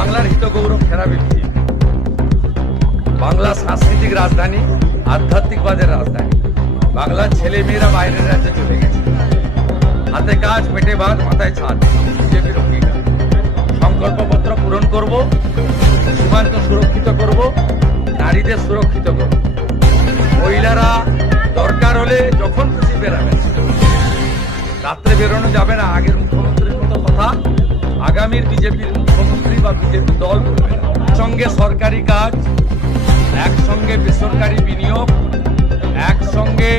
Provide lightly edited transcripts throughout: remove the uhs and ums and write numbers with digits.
বাংলার হিত গৌরব ফেরাবে বিজেপি। বাংলা সাংস্কৃতিক রাজধানী, আধ্যাত্মিকবাদের রাজধানী। বাংলার ছেলে মেয়েরা বাইরের রাজ্যে চলে গেছে। হাতে কাজ, পেটে ভাত, মাথায় ছাদ, বিজেপির অঙ্গীকার। সংকল্পপত্র পূরণ করব, সীমান্ত সুরক্ষিত করব, নারীদের সুরক্ষিত করব। মহিলারা দরকার হলে যখন খুশি বেরাবেন, রাত্রে বেরোনো যাবে না। আগের মুখ্যমন্ত্রীর মতো কথা আগামীর বিজেপির মুখ্যমন্ত্রী বা বিজেপি দল করবে না। একসঙ্গে সরকারি কাজ, একসঙ্গে বেসরকারি বিনিয়োগ, একসঙ্গে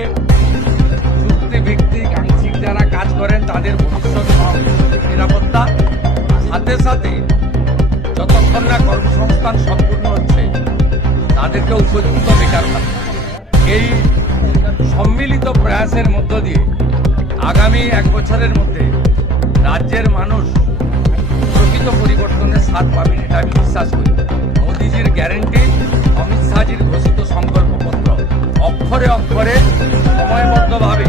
চুক্তিভিত্তিক আংশিক যারা কাজ করেন তাদের ভবিষ্যৎ নিরাপত্তা, সাথে সাথে যতক্ষণ না কর্মসংস্থান সম্পূর্ণ হচ্ছে তাদেরকে উপযুক্ত বেকার ভাতা। এই সম্মিলিত প্রয়াসের মধ্য দিয়ে আগামী 1 বছরের মধ্যে রাজ্যের মানুষ প্রকৃত পরিবর্তনের স্বাদ পাবেন, এটা আমি বিশ্বাস করি। মোদিজির গ্যারেন্টি, অমিত শাহজির ঘোষিত সংকল্পপত্র অক্ষরে অক্ষরে সময়বদ্ধভাবে